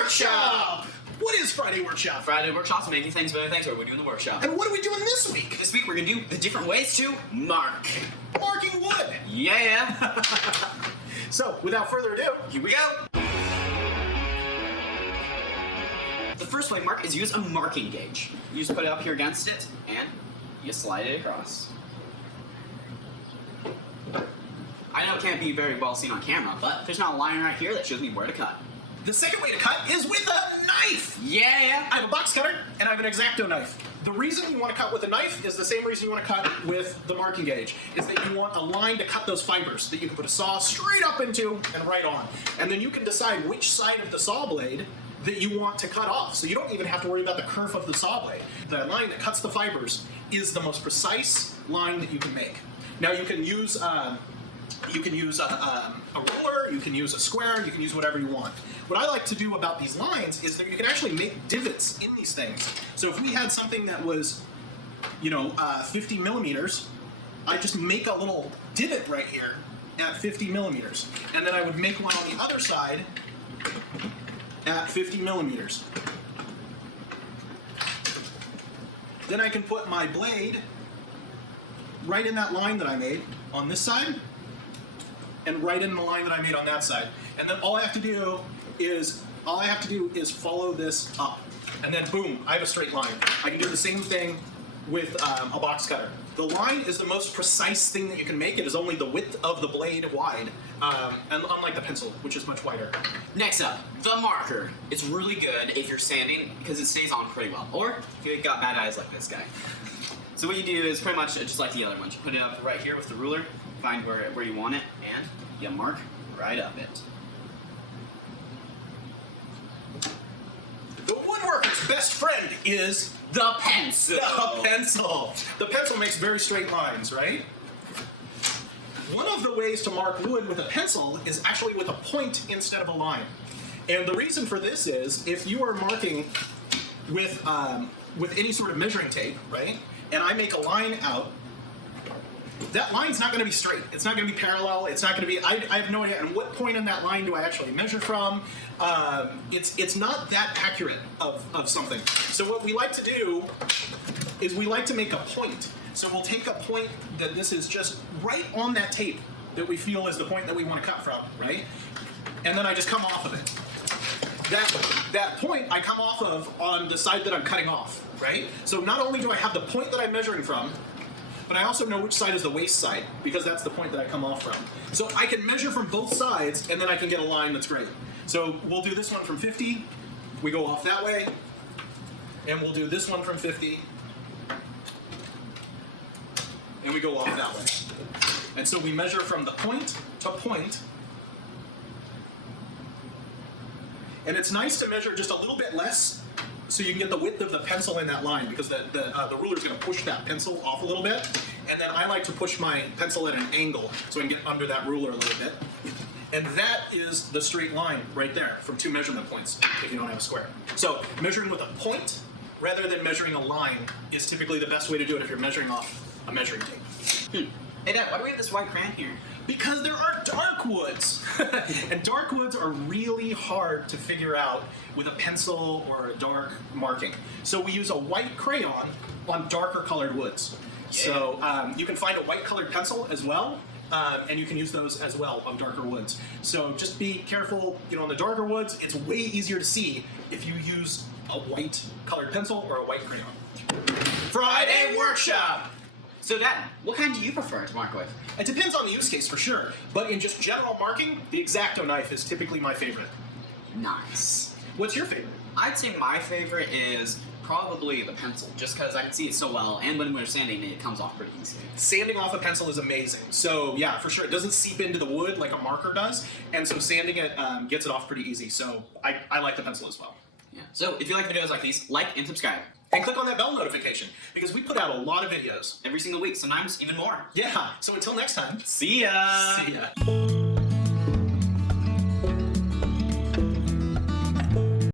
Workshop! What is Friday Workshop? Friday Workshop's making things better things, or we're doing the workshop. And what are we doing this week? This week we're gonna do the different ways to mark. Marking wood! Yeah! So, without further ado, Here we go! The first way to mark is use a marking gauge. You just put it up here against it, and you slide it across. I know it can't be very well seen on camera, but there's not a line right here that shows me where to cut. the second way to cut is with a knife! Yeah! I have a box cutter, and I have an X-Acto knife. The reason you want to cut with a knife is the same reason you want to cut with the marking gauge, is that you want a line to cut those fibers that you can put a saw straight up into and right on. And then you can decide which side of the saw blade that you want to cut off. So you don't even have to worry about the curve of the saw blade. The line that cuts the fibers is the most precise line that you can make. Now you can use a ruler, you can use a square, you can use whatever you want. What I like to do about these lines is that you can actually make divots in these things. So if we had something that was, 50 millimeters, I just make a little divot right here at 50 millimeters. And then I would make one on the other side at 50 millimeters. Then I can put my blade right in that line that I made on this side, and right in the line that I made on that side. And then all I have to do is follow this up. And then boom, I have a straight line. I can do the same thing with a box cutter. The line is the most precise thing that you can make. It is only the width of the blade wide, and unlike the pencil, which is much wider. Next up, the marker. It's really good if you're sanding because it stays on pretty well. Or if you've got bad eyes like this guy. So what you do is pretty much just like the other ones. You put it up right here with the ruler, find where you want it, and you mark right up it. The woodworker's best friend is The pencil! the pencil. The pencil makes very straight lines, right? One of the ways to mark wood with a pencil is actually with a point instead of a line. And the reason for this is if you are marking with any sort of measuring tape, right? And I make a line out, that line's not going to be straight. It's not going to be parallel. It's not going to be, I have no idea. And what point in that line do I actually measure from? It's not that accurate of something. So what we like to do is we like to make a point. So we'll take a point that this is just right on that tape that we feel is the point that we want to cut from, right? And then I just come off of it. That point I come off of on the side that I'm cutting off, right? So not only do I have the point that I'm measuring from, but I also know which side is the waste side, because that's the point that I come off from. So I can measure from both sides, and then I can get a line that's great. So we'll do this one from 50, we go off that way, and we'll do this one from 50, and we go off that way. And so we measure from the point to point, and it's nice to measure just a little bit less so you can get the width of the pencil in that line, because the ruler is going to push that pencil off a little bit, and then I like to push my pencil at an angle so I can get under that ruler a little bit. And that is the straight line right there from two measurement points if you don't have a square. So measuring with a point rather than measuring a line is typically the best way to do it if you're measuring off a measuring tape. Hey Dad, why do we have this white crayon here? Because there are dark woods. And dark woods are really hard to figure out with a pencil or a dark marking. So we use a white crayon on darker colored woods. So you can find a white colored pencil as well, and you can use those as well on darker woods. So just be careful, on the darker woods, it's way easier to see if you use a white colored pencil or a white crayon. Friday Workshop! So Dad, what kind do you prefer to mark with? It depends on the use case for sure, but in just general marking, the X-Acto knife is typically my favorite. Nice. What's your favorite? I'd say my favorite is probably the pencil, just because I can see it so well, and when we're sanding it comes off pretty easily. Sanding off a pencil is amazing. So yeah, for sure, it doesn't seep into the wood like a marker does, and so sanding it gets it off pretty easy. So I like the pencil as well. Yeah. So if you like videos like these, like and subscribe. And click on that bell notification, because we put out a lot of videos. Every single week, sometimes even more. Yeah, so until next time. See ya! See ya.